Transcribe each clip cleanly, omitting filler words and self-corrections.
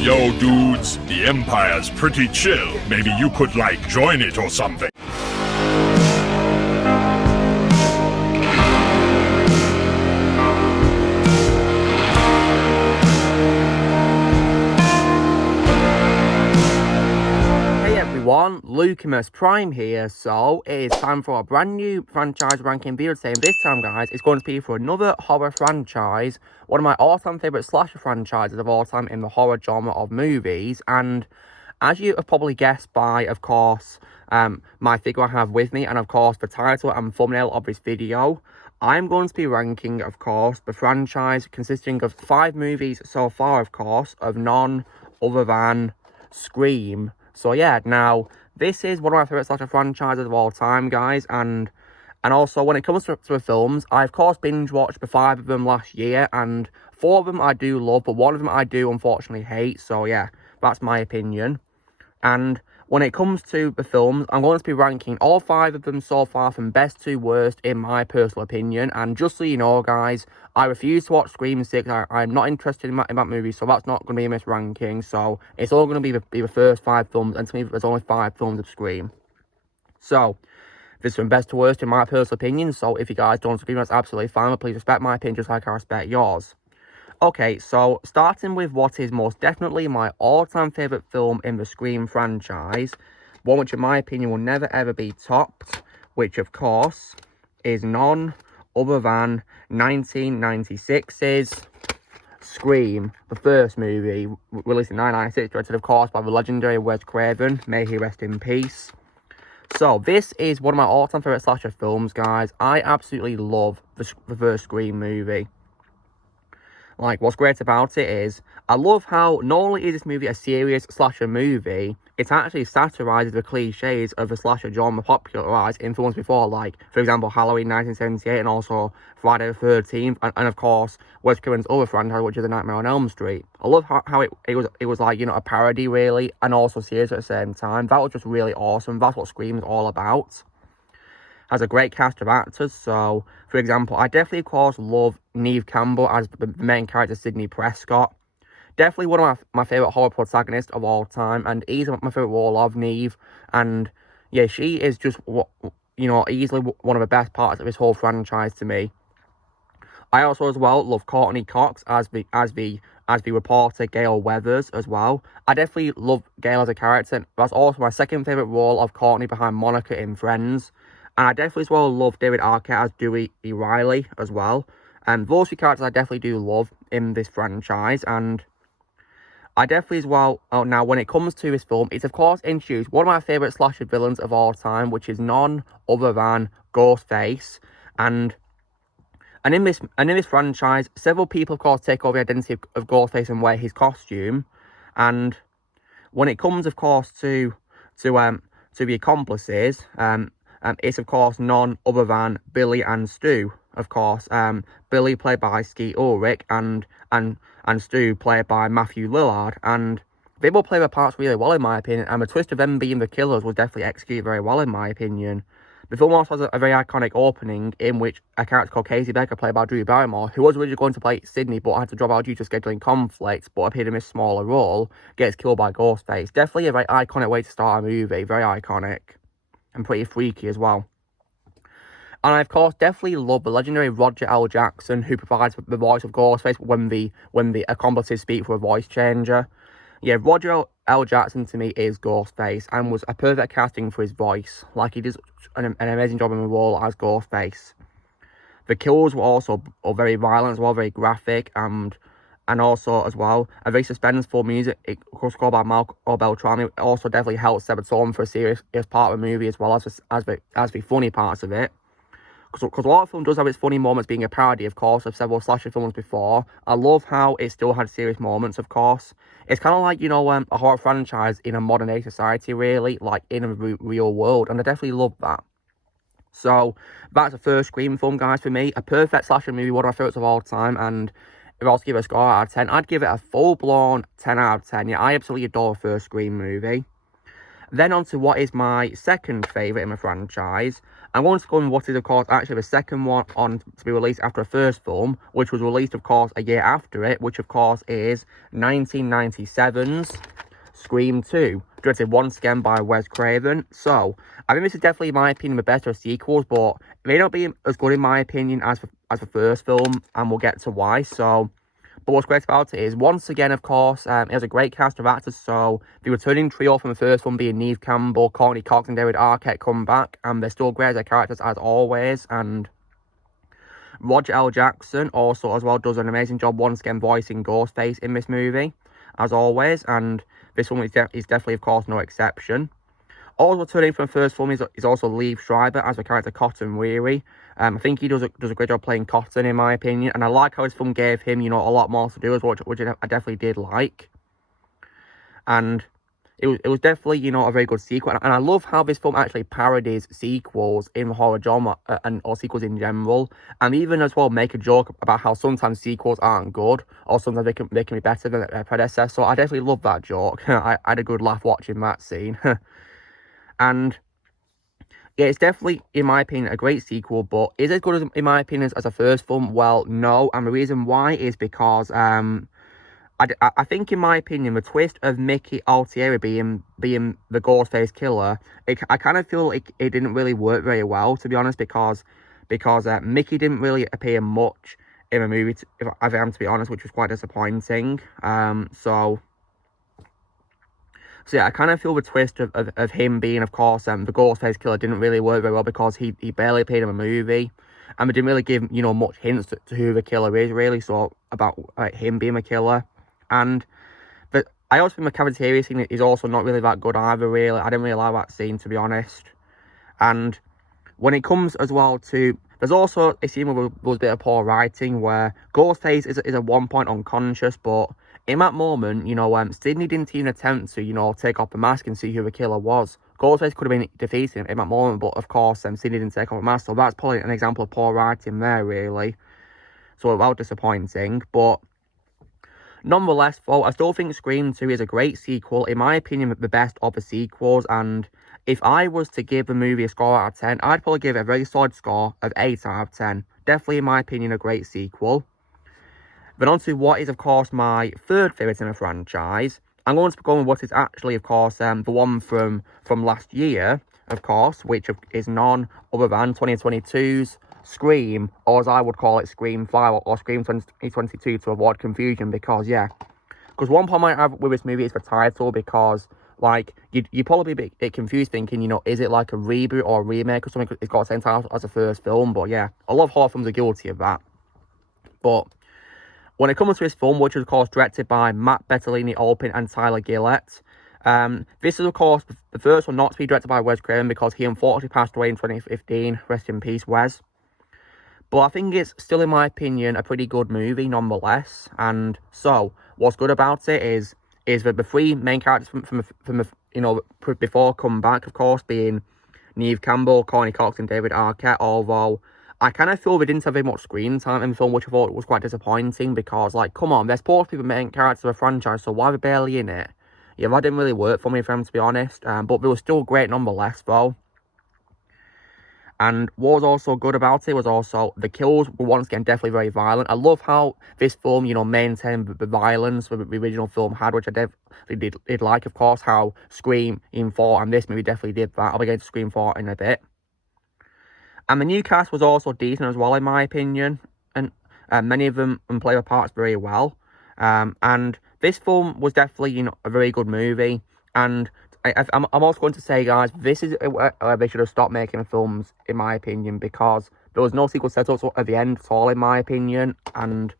Yo, dudes, the Empire's pretty chill. Maybe you could, join it or something. Everyone, Lucimus Prime here. So it is time for a brand new franchise ranking video. Saying this time, guys, it's going to be for another horror franchise, one of my all-time favorite slasher franchises of all time in the horror genre of movies. And as you have probably guessed by, of course, my figure I have with me, and of course the title and thumbnail of this video, I'm going to be ranking, of course, the franchise consisting of 5 movies so far, of course, of none other than Scream. So yeah, now, this is one of my favourite slasher franchises of all time, guys, and also when it comes to the films, I of course binge-watched the 5 of them last year, and 4 of them I do love, but 1 of them I do unfortunately hate, so yeah, that's my opinion. And when it comes to the films, I'm going to be ranking all 5 of them so far from best to worst in my personal opinion. And just so you know, guys, I refuse to watch Scream 6. I'm not interested in that movie, so that's not going to be in this ranking. So it's all going to be the first 5 films, and to me, there's only 5 films of Scream. So this is from best to worst in my personal opinion. So if you guys don't agree, that's absolutely fine. But please respect my opinion just like I respect yours. Okay, so starting with what is most definitely my all-time favourite film in the Scream franchise, one which in my opinion will never ever be topped, which of course is none other than 1996's Scream, the first movie, released in 1996, directed of course by the legendary Wes Craven, may he rest in peace. So this is one of my all-time favourite slasher films, guys. I absolutely love the first Scream movie. What's great about it is, I love how not only is this movie a serious slasher movie, it actually satirises the cliches of the slasher genre popularised in films before, for example, Halloween 1978 and also Friday the 13th, and of course, Wes Craven's other franchise, which is The Nightmare on Elm Street. I love how it was a parody, really, and also serious at the same time. That was just really awesome. That's what Scream is all about. Has a great cast of actors, so, for example, I definitely, of course, love Neve Campbell as the main character, Sidney Prescott. Definitely one of my favourite horror protagonists of all time, and easily my favourite role of Neve, and, yeah, she is just, easily one of the best parts of this whole franchise to me. I also, as well, love Courtney Cox as the reporter, Gail Weathers, as well. I definitely love Gail as a character, and that's also my second favourite role of Courtney behind Monica in Friends. And I definitely as well love David Arquette as Dewey E. Riley as well. And those 2 characters I definitely do love in this franchise. And I definitely as well, now when it comes to this film, it's of course introduced one of my favourite slasher villains of all time, which is none other than Ghostface. And in this franchise, several people of course take over the identity of Ghostface and wear his costume. And when it comes of course to the accomplices, it's of course none other than Billy and Stu, of course. Billy played by Skeet Ulrich and Stu played by Matthew Lillard, and they both play their parts really well in my opinion, and the twist of them being the killers was definitely executed very well in my opinion. The film also has a very iconic opening in which a character called Casey Becker, played by Drew Barrymore, who was originally going to play Sydney but had to drop out due to scheduling conflicts but appeared in this smaller role, gets killed by Ghostface. Definitely a very iconic way to start a movie, very iconic. And pretty freaky as well. And I, of course, definitely love the legendary Roger L. Jackson, who provides the voice of Ghostface when the accomplices speak for a voice changer. Yeah, Roger L. Jackson, to me, is Ghostface, and was a perfect casting for his voice. He does an amazing job in the role as Ghostface. The kills were also very violent as well, very graphic, and also, as well, a very suspenseful music, it was scored by Marco Beltrami. It also definitely helps set the tone for a serious part of the movie, as well as the funny parts of it. Because a lot of film does have its funny moments, being a parody, of course, of several slasher films before. I love how it still had serious moments, of course. It's kind of like, a horror franchise in a modern-day society, really, in a real world, and I definitely love that. So, that's the first Scream film, guys, for me. A perfect slasher movie, one of my favourites of all time, and if I was to give it a score out of 10, I'd give it a full-blown 10 out of 10. Yeah, I absolutely adore the first Scream movie. Then on to what is my second favourite in the franchise. I'm going to go on what is, of course, actually the second one on to be released after the first film, which was released, of course, a year after it, which, of course, is 1997's Scream 2, directed once again by Wes Craven. So, I think this is definitely, in my opinion, the better of sequels, but it may not be as good, in my opinion, as the first film, and we'll get to why. So, but what's great about it is, once again, of course, it has a great cast of actors. So the returning trio from the first one being Neve Campbell, Courtney Cox, and David Arquette come back, and they're still great as their characters as always. And Roger L. Jackson also as well does an amazing job once again voicing Ghostface in this movie, as always. And this one is definitely, of course, no exception. Also returning from the first film is also Liev Schreiber as the character Cotton Weary. I think he does a great job playing Cotton, in my opinion, and I like how his film gave him, a lot more to do as well, which I definitely did like. And it was definitely, a very good sequel, and I love how this film actually parodies sequels in the horror genre or sequels in general, and even as well make a joke about how sometimes sequels aren't good, or sometimes they can be better than their predecessor. So I definitely love that joke. I had a good laugh watching that scene. And yeah, it's definitely, in my opinion, a great sequel, but is it as good, in my opinion, as a first film? Well, no, and the reason why is because I think, in my opinion, the twist of Mickey Altieri being the Ghostface killer, I kind of feel like it didn't really work very well, to be honest, because Mickey didn't really appear much in the movie, if I am to be honest, which was quite disappointing. So yeah, I kind of feel the twist of him being, of course, the Ghostface killer didn't really work very well because he barely appeared in the movie, and we didn't really give, much hints to who the killer is, really, so about him being a killer. But I also think the cafeteria scene is also not really that good either, really. I didn't really like that scene, to be honest. And when it comes as well to, there's also a scene where there was a bit of poor writing where Ghostface is at one point unconscious, but in that moment, Sidney didn't even attempt to, take off the mask and see who the killer was. Ghostface could have been defeated in that moment, but of course, Sidney didn't take off the mask, so that's probably an example of poor writing there, really. So, well, disappointing, but nonetheless, though, I still think Scream 2 is a great sequel, in my opinion, the best of the sequels, and if I was to give the movie a score out of 10, I'd probably give it a very solid score of 8 out of 10. Definitely, in my opinion, a great sequel. Then on to what is, of course, my third favourite in the franchise. I'm going to go with what is actually, of course, the one from last year, of course, which is none other than 2022's Scream, or as I would call it, Scream 5 or Scream 2022 to avoid confusion, because one problem I have with this movie is the title, because, you'd probably be a bit confused thinking, is it like a reboot or a remake or something? It's got the same title as the first film, but yeah, a lot of horror films are guilty of that. But when it comes to this film, which is, of course, directed by Matt Bettinelli-Olpin and Tyler Gillett, this is, of course, the first one not to be directed by Wes Craven because he unfortunately passed away in 2015. Rest in peace, Wes. But I think it's still, in my opinion, a pretty good movie nonetheless. And so, what's good about it is that the three main characters from before come back, of course, being Neve Campbell, Courtney Cox, and David Arquette, although I kind of feel they didn't have very much screen time in the film, which I thought was quite disappointing because, come on, they're supposed to be the main characters of a franchise, so why are they barely in it? Yeah, that didn't really work for me, for them, to be honest, but they were still great nonetheless, though. And what was also good about it was also the kills were once again definitely very violent. I love how this film, maintained the violence that the original film had, which I definitely did like, of course, how Scream in 4 and this movie definitely did that. I'll be getting to Scream 4 in a bit. And the new cast was also decent as well, in my opinion, and many of them play their parts very well. And this film was definitely, a very good movie. And I'm also going to say, guys, this is where they should have stopped making films, in my opinion, because there was no sequel set up at the end at all, in my opinion, and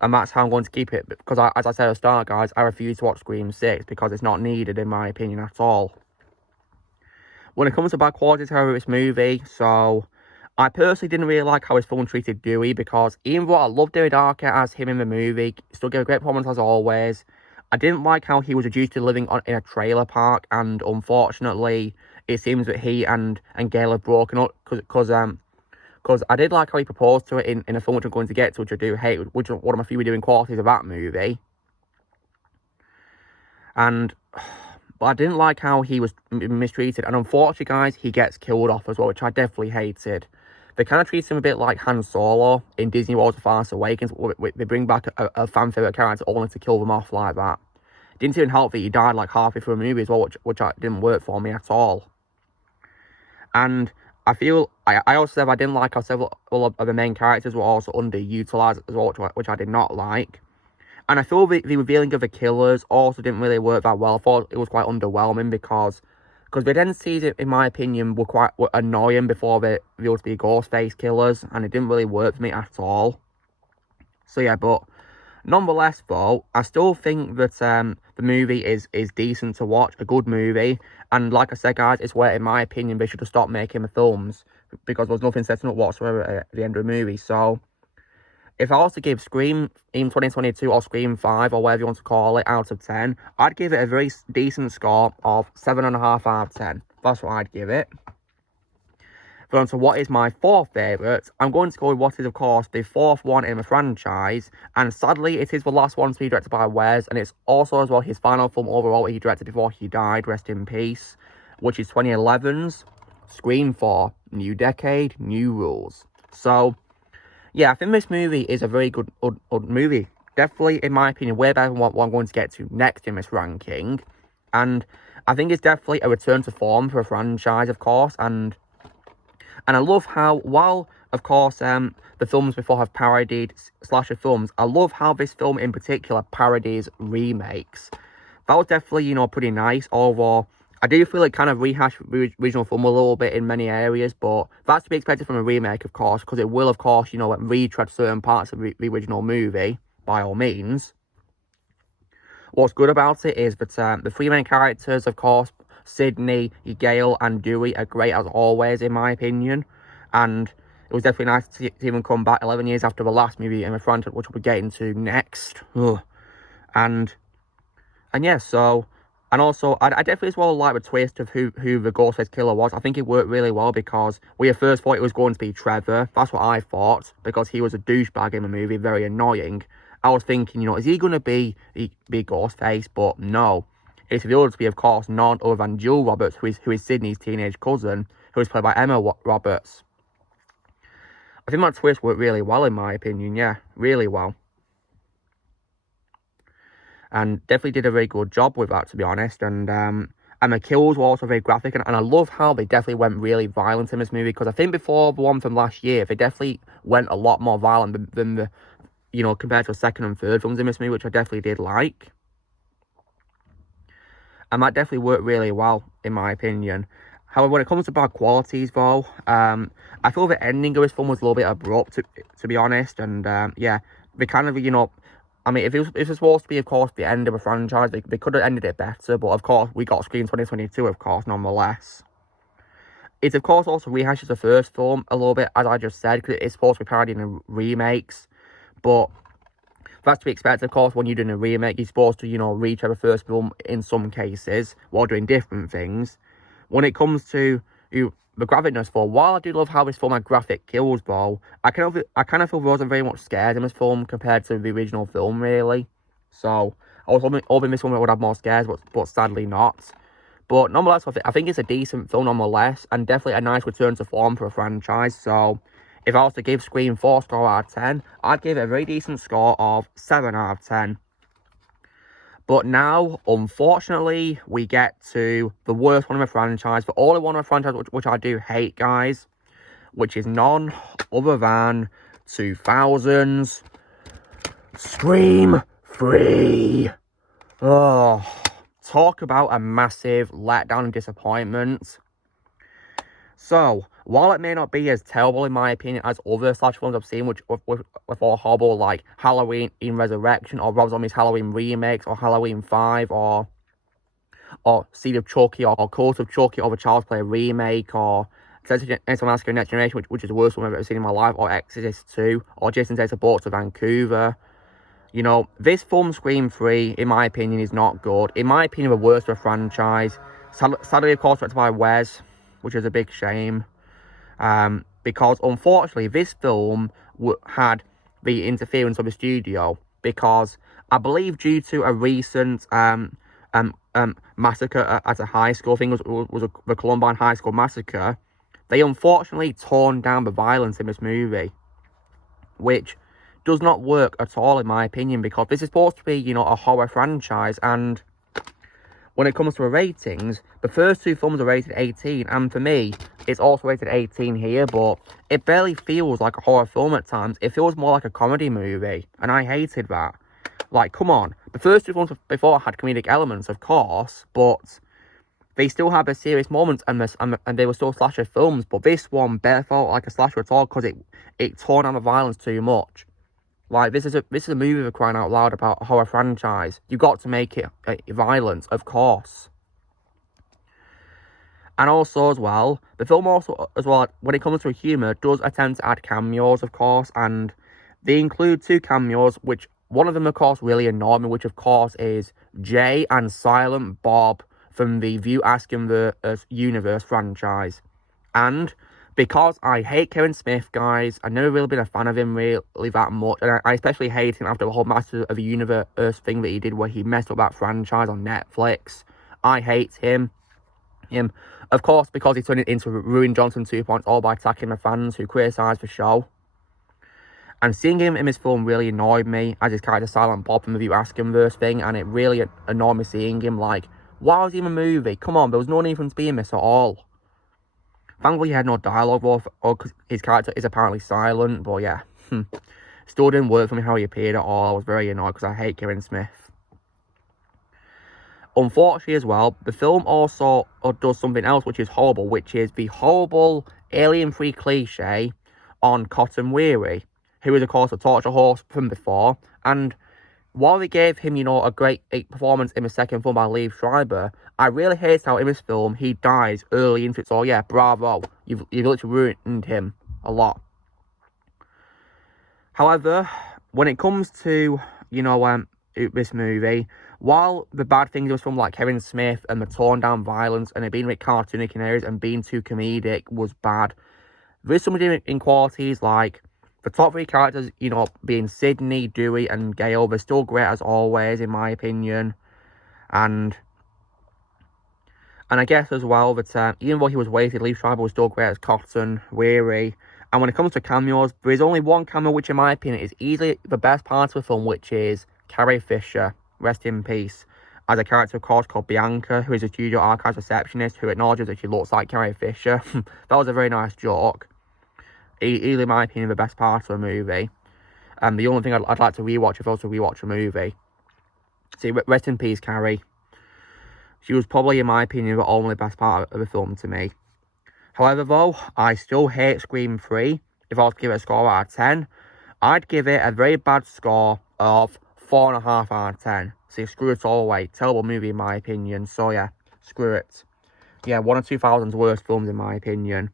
that's how I'm going to keep it. Because, as I said at the start, guys, I refuse to watch Scream 6 because it's not needed, in my opinion, at all. When it comes to bad quality of this movie, so I personally didn't really like how his film treated Dewey, because even though I love David Arquette as him in the movie, still gave a great performance as always, I didn't like how he was reduced to living in a trailer park, and unfortunately, it seems that he and Gail have broken up, because I did like how he proposed to it in a film which I'm going to get to, which I do hate, which is one of my few redeeming qualities of that movie. And but I didn't like how he was mistreated. And unfortunately, guys, he gets killed off as well, which I definitely hated. They kind of treat him a bit like Han Solo in Disney World of Force Awakens. They bring back a fan favourite character only to kill them off like that. Didn't even help that he died like halfway through a movie as well, which didn't work for me at all. And I feel, I also said I didn't like how several of the main characters were also underutilised as well, which I did not like. And I feel the revealing of the killers also didn't really work that well. I thought it was quite underwhelming because the identities, in my opinion, were annoying before they revealed to be Ghostface killers, and it didn't really work for me at all. So yeah, but nonetheless, though, I still think that the movie is decent to watch, a good movie, and like I said, guys, it's where, in my opinion, they should have stopped making the films because there was nothing setting up whatsoever at the end of the movie. So if I was to give Scream in 2022 or Scream 5 or whatever you want to call it out of 10, I'd give it a very decent score of 7.5 out of 10. That's what I'd give it. But on to what is my fourth favourite, I'm going to go with what is, of course, the fourth one in the franchise. And sadly, it is the last one to be directed by Wes. And it's also, as well, his final film overall that he directed before he died, rest in peace. Which is 2011's Scream 4, New Decade, New Rules. So yeah, I think this movie is a very good movie. Definitely, in my opinion, way better than what I'm going to get to next in this ranking. And I think it's definitely a return to form for a franchise, of course. And I love how, while, of course, the films before have parodied slasher films, I love how this film in particular parodies remakes. That was definitely, you know, pretty nice, although I do feel it kind of rehashed the original film a little bit in many areas, but that's to be expected from a remake, of course, because it will, of course, you know, retread certain parts of the original movie, by all means. What's good about it is that the three main characters, of course, Sydney, Gail, and Dewey are great as always, in my opinion, and it was definitely nice to see them come back 11 years after the last movie in the franchise, which we'll be getting to next. Ugh. And yeah, so... And also, I definitely as well like the twist of who the Ghostface killer was. I think it worked really well because we at first thought it was going to be Trevor. That's what I thought, because he was a douchebag in the movie, very annoying. I was thinking, you know, is he going to be Ghostface? But no. It's revealed to be, of course, none other than Jill Roberts, who is Sydney's teenage cousin, who is played by Emma Roberts. I think that twist worked really well, in my opinion, yeah, really well. And definitely did a very good job with that, to be honest. And the kills were also very graphic. And I love how they definitely went really violent in this movie. Because I think before the one from last year, they definitely went a lot more violent than the, you know, compared to the second and third films in this movie, which I definitely did like. And that definitely worked really well, in my opinion. However, when it comes to bad qualities, though, I feel the ending of this film was a little bit abrupt, to be honest. And yeah, they kind of, you know... I mean, if it was supposed to be, of course, the end of a franchise, they could have ended it better. But, of course, we got Scream 2022, of course, nonetheless. It, of course, also rehashes the first film a little bit, as I just said, because it's supposed to be parodying remakes. But that's to be expected, of course, when you're doing a remake. You're supposed to, you know, retread the first film in some cases, while doing different things. When it comes to the graphicness, for while I do love how this film had graphic kills, though, I kind of feel I wasn't very much scared in this film compared to the original film, really. So I was hoping this one would have more scares, but sadly not. But nonetheless, I think it's a decent film nonetheless, and definitely a nice return to form for a franchise. So if I was to give Scream 4 score out of 10, I'd give it a very decent score of 7 out of 10. But now, unfortunately, we get to the worst one of the franchise, the only one of the franchise which I do hate, guys, which is none other than 2000's Scream 3. Oh, talk about a massive letdown and disappointment. So, while it may not be as terrible, in my opinion, as other slasher films I've seen, which with all horrible, like Halloween in Resurrection, or Rob Zombie's Halloween remakes, or Halloween 5, or Seed of Chucky, or Cult of Chucky, or the Child's Play remake, or Texas Massacre Next Generation, which is the worst one I've ever seen in my life, or Exorcist 2, or Jason Takes a Boat to Vancouver. You know, this film, Scream 3, in my opinion, is not good. In my opinion, the worst of a franchise. Sadly, of course, directed by Wes, which is a big shame. Because, unfortunately, this film had the interference of the studio. Because, I believe due to a recent massacre at a high school. I think it was the Columbine High School massacre. They unfortunately toned down the violence in this movie, which does not work at all in my opinion, because this is supposed to be, you know, a horror franchise, and when it comes to the ratings, the first two films are rated 18, and for me, it's also rated 18 here, but it barely feels like a horror film at times. It feels more like a comedy movie, and I hated that. Like, come on. The first two films before had comedic elements, of course, but they still had their serious moments, and they were still slasher films, but this one barely felt like a slasher at all, because it tore down the violence too much. Like, this is a movie for crying out loud about a horror franchise. You've got to make it violent, of course. And also, as well, the film also, as well, when it comes to humour, does attempt to add cameos, of course, and they include two cameos, which one of them, of course, really annoyed me, which, of course, is Jay and Silent Bob from the View Askenverse Universe franchise. And because I hate Kevin Smith, guys, I've never really been a fan of him really that much, and I especially hate him after the whole Masters of the Universe thing that he did, where he messed up that franchise on Netflix. I hate him. Of course, because he turned it into Ruin Johnson 2.0 by attacking the fans who criticised the show. And seeing him in this film really annoyed me, as his character Silent Bob from the View Askenverse thing, and it really annoyed me seeing him. Like, why was he in a movie? Come on, there was no need for him to be in this at all. Thankfully, he had no dialogue, or because his character is apparently silent, but yeah. Still didn't work for me how he appeared at all. I was very annoyed because I hate Kevin Smith. Unfortunately, as well, the film also does something else which is horrible, which is the horrible alien-free cliche on Cotton Weary, who is, of course, a torture horse from before, and while they gave him, you know, a great performance in the second film by Liev Schreiber, I really hate how in this film he dies early into it. So yeah, bravo, you've literally ruined him a lot. However, when it comes to, you know, this movie, while the bad things in this film, like Kevin Smith and the torn down violence and it being a bit cartoonic in areas and being too comedic, was bad, there's some redeeming qualities, like the top three characters, you know, being Sydney, Dewey, and Gale, they're still great as always, in my opinion. And I guess as well that even though he was wasted, Liev Schreiber was still great as Cotton Weary. And when it comes to cameos, there is only one cameo which, in my opinion, is easily the best part of the film, which is Carrie Fisher, rest in peace, as a character, of course, called Bianca, who is a studio archives receptionist who acknowledges that she looks like Carrie Fisher. That was a very nice joke. Easily, in my opinion, the best part of the movie. And the only thing I'd like to rewatch if I was to rewatch a movie. See, rest in peace, Carrie. She was probably, in my opinion, the only best part of the film to me. However, though, I still hate Scream 3. If I was to give it a score out of 10, I'd give it a very bad score of 4.5 out of 10. See, screw it all away. Terrible movie, in my opinion. So, yeah, screw it. Yeah, one of 2000's worst films, in my opinion.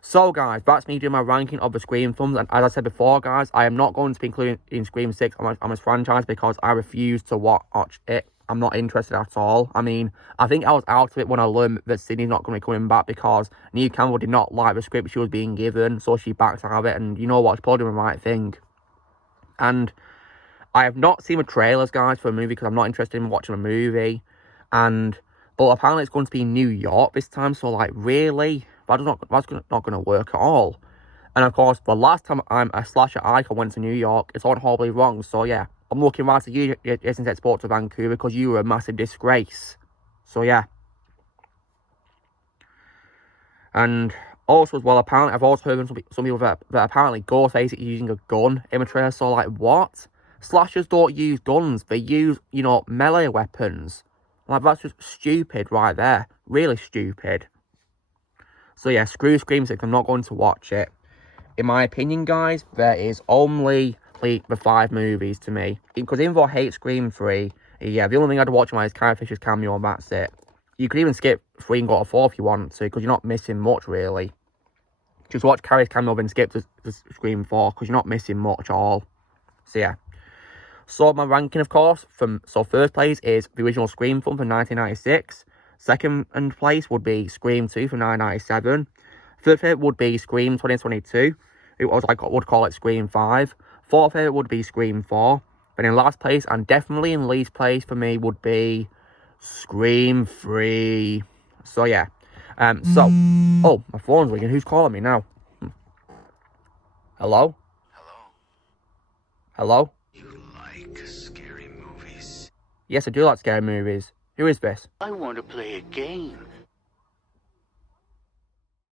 So, guys, that's me doing my ranking of the Scream films. And as I said before, guys, I am not going to be including in Scream 6 on this franchise because I refuse to watch it. I'm not interested at all. I mean, I think I was out of it when I learned that Sydney's not going to be coming back because Neve Campbell did not like the script she was being given, so she backed out of it. And you know what? She's probably doing the right thing. And I have not seen the trailers, guys, for a movie because I'm not interested in watching a movie. But apparently it's going to be in New York this time, so, like, really? That's not going to work at all. And, of course, the last time a slasher icon went to New York, it's all horribly wrong. So, yeah, I'm looking right at you, Jason Tech Sports of Vancouver, because you were a massive disgrace. So, yeah. And also, as well, apparently, I've also heard from some people that apparently Ghostface is using a gun in the trailer. So, like, what? Slashers don't use guns. They use, you know, melee weapons. Like, that's just stupid right there. Really stupid. So, yeah, screw Scream 6. I'm not going to watch it. In my opinion, guys, there is only the 5 movies to me. Because even though I hate Scream 3, yeah, the only thing I'd watch is Carrie Fisher's cameo, and that's it. You could even skip 3 and go to 4 if you want to, because you're not missing much, really. Just watch Carrie's cameo, then skip to Scream 4, because you're not missing much at all. So, yeah. So, my ranking, of course, first place is the original Scream film from 1996. Second place would be Scream 2 from 1997. Third favourite would be Scream 2022. I would call it Scream 5. Fourth favourite would be Scream 4. Then in last place, and definitely in least place for me, would be Scream 3. So yeah. Oh, my phone's ringing. Who's calling me now? Hello? Hello? You like scary movies? Yes, I do like scary movies. Who is this? I want to play a game.